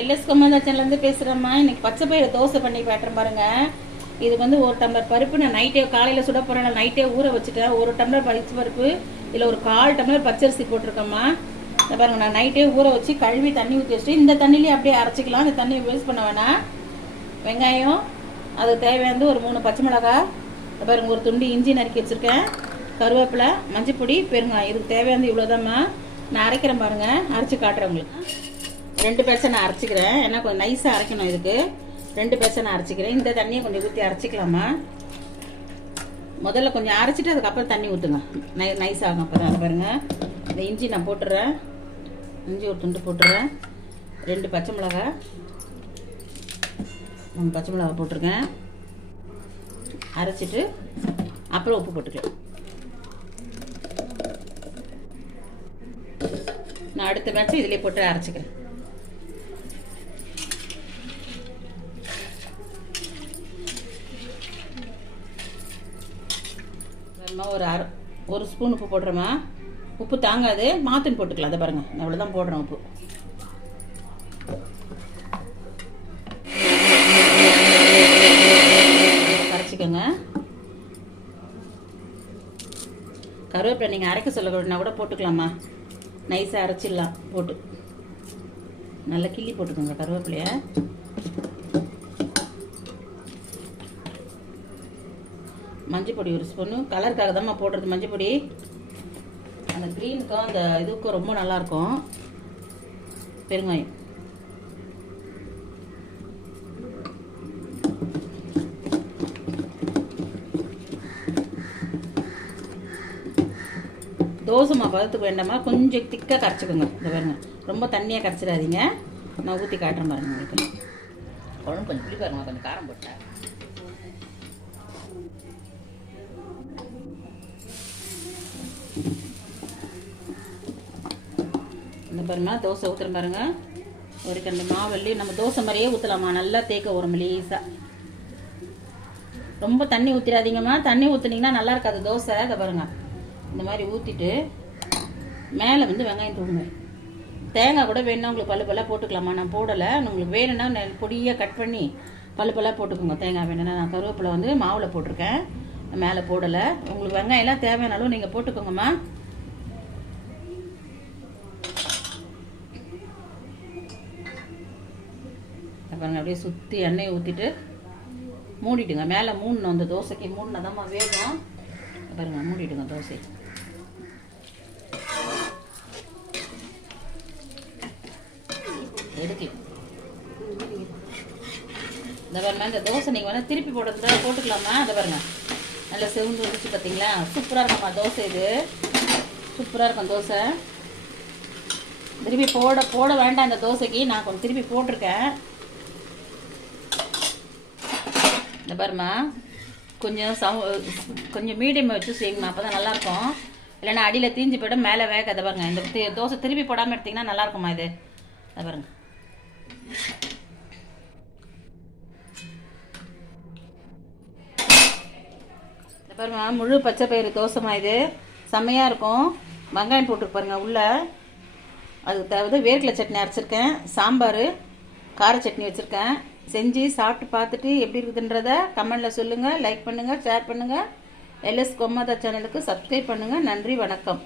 LS கொமாதா சேனல்லேருந்து பேசுகிறேம்மா இன்றைக்கி பச்சை பயிறு தோசை பண்ணி காட்டுறேன் பாருங்கள் இதுக்கு வந்து ஒரு டம்ளர் பருப்பு நான் நைட்டே காலையில் சுட போகிறேன் நான் நைட்டே ஊற வச்சுட்டேன். ஒரு டம்ளர் பச்சை பருப்பு இதில் ஒரு கால் டம்ளர் பச்சரிசி போட்டிருக்கேம்மா. இந்த பாருங்க நான் நைட்டே ஊற வச்சு கழுவி தண்ணி ஊற்றி வச்சுட்டு இந்த தண்ணிலேயே அப்படியே அரைச்சிக்கலாம். இந்த தண்ணியை யூஸ் பண்ண வேணாம். வெங்காயம் அது தேவையானது ஒரு மூணு பச்சை மிளகாய். இந்த பாருங்கள் ஒரு துண்டு இஞ்சி நறுக்கி வச்சுருக்கேன். கருவேப்பிலை மஞ்சப்பொடி பெருங்காயம். இதுக்கு தேவையானது இவ்வளோதாம்மா நான் அரைக்கிறேன் பாருங்க அரைச்சி காட்டுறேன் உங்களுக்கு. ரெண்டு பேச நான் அரைச்சிக்கிறேன். ஏன்னா கொஞ்சம் நைஸாக அரைக்கணும் இதுக்கு. ரெண்டு பேச நான் அரைச்சிக்கிறேன். இந்த தண்ணியை கொஞ்சம் ஊற்றி அரைச்சிக்கலாமா? முதல்ல கொஞ்சம் அரைச்சிட்டு அதுக்கப்புறம் தண்ணி ஊற்றுங்க நை நைஸ் ஆகும் அப்போ தான். பாருங்கள் இந்த இஞ்சி நான் போட்டுறேன். இஞ்சி ஒரு துண்டு போட்டுறேன். ரெண்டு பச்சை மிளகா. மூணு பச்சை மிளகா போட்டிருக்கேன். அரைச்சிட்டு அப்புறம் உப்பு போட்டுக்கலாம். நான் அடுத்த மேட்சம் இதிலே போட்டு அரைச்சிக்கிறேன் வேணுமா ஒரு அரை ஒரு ஸ்பூன் உப்பு போடுறோமா உப்பு தாங்காது மாத்துன்னு போட்டுக்கலாம். அதை பாருங்கள் நான் இவ்வளோ தான் போடுறேன் உப்பு. கரைச்சிக்கோங்க. கருவேப்பிலை நீங்கள் அரைக்க சொல்லக்கூடனா கூட போட்டுக்கலாமா நைஸாக அரைச்சிடலாம் போட்டு. நல்லா கிள்ளி போட்டுக்கோங்க கருவேப்பிலையை. மஞ்சள் பொடி ஒரு ஸ்பூனு கலருக்காக தான்மா போடுறது மஞ்சள் பொடி அந்த க்ரீனுக்கும் அந்த இதுக்கும் ரொம்ப நல்லாயிருக்கும். பெருங்காயம். தோசைமா பதத்துக்கு வேண்டாமா கொஞ்சம் திக்காக கரைச்சிக்கோங்க. இந்த பாருங்க. ரொம்ப தண்ணியாக கரைச்சிடாதீங்க. நான் ஊற்றி காட்டுறேன் பாருங்க உங்களுக்கு. குழம்பு கொஞ்சம் புளி பாருங்க கொஞ்சம் காரம் போட்டேன் இந்த பாருங்க தோசை ஊற்றுறேன் பாருங்க. ஒரு கண்டு மாவல்லி நம்ம தோசை மாதிரியே ஊற்றலாமா நல்லா தேக்க வரும் லேசாக ரொம்ப தண்ணி ஊற்றிடாதீங்கம்மா தண்ணி ஊற்றுனீங்கன்னா நல்லா இருக்காது தோசை. இதை பாருங்கள் இந்த மாதிரி ஊற்றிட்டு மேலே வந்து வெங்காயம் தூங்க தேங்காய் கூட வேணும்னா உங்களுக்கு பல்லு பல்லாக போட்டுக்கலாமா? நான் போடலை. உங்களுக்கு வேணும்னா நெ- பொடியாக கட் பண்ணி பல்லு பல்லாக போட்டுக்கோங்க. தேங்காய் வேணும்னா நான் கருவேப்பிலை வந்து மாவில் போட்டிருக்கேன். மேலே போடலை. உங்களுக்கு வெங்காயம்லாம் தேவையானாலும் நீங்கள் போட்டுக்கோங்கம்மா. பாருங்கள் அப்படியே சுற்றி எண்ணெயை ஊற்றிட்டு மூடிட்டுங்க மேலே மூணு அந்த தோசைக்கு மூணுனதாம்மா வேகும் இதை பாருங்க மூடிட்டுங்க தோசை. எடுக்கலாம் இந்த பாருங்க இந்த தோசை நீங்கள் வேணால் திருப்பி போடுறதுல போட்டுக்கலாமா? அதை பாருங்க. நல்லா செவந்து வந்துச்சு பார்த்தீங்களா சூப்பராக இருக்கும்மா தோசை இது. சூப்பராக இருக்கும் தோசை. திருப்பி போட போட வேண்டாம் இந்த தோசைக்கு. நான் கொஞ்சம் திருப்பி போட்டிருக்கேன். இந்த பாருமா கொஞ்சம் சவு கொஞ்சம் மீடியம் வச்சு செய்யுங்கம்மா அப்போ தான் நல்லாயிருக்கும். இல்லைன்னா அடியில் தீஞ்சு போய்டும் மேலே வேகாத பாருங்க. இந்த தோசை திருப்பி போடாமல் எடுத்திங்கன்னா நல்லா இருக்குமா இது. அதை பாருங்க. இந்த பாருங்க முழு பச்சை பயிறு தோசைமா இது. செம்மையாக இருக்கும். வெங்காயம் போட்டுருக்கு பாருங்க உள்ளே. அதுக்கு தவிர வேர்க்கடலை சட்னி அரைச்சிருக்கேன். சாம்பார் கார சட்னி வச்சுருக்கேன். செஞ்சு சாப்பிட்டு பார்த்துட்டு எப்படி இருக்குதுன்றத கமெண்டில் சொல்லுங்கள் லைக் பண்ணுங்கள் ஷேர் பண்ணுங்கள் எல்எஸ் கொம்மாதா சேனலுக்கு சப்ஸ்கிரைப் பண்ணுங்கள் நன்றி வணக்கம்.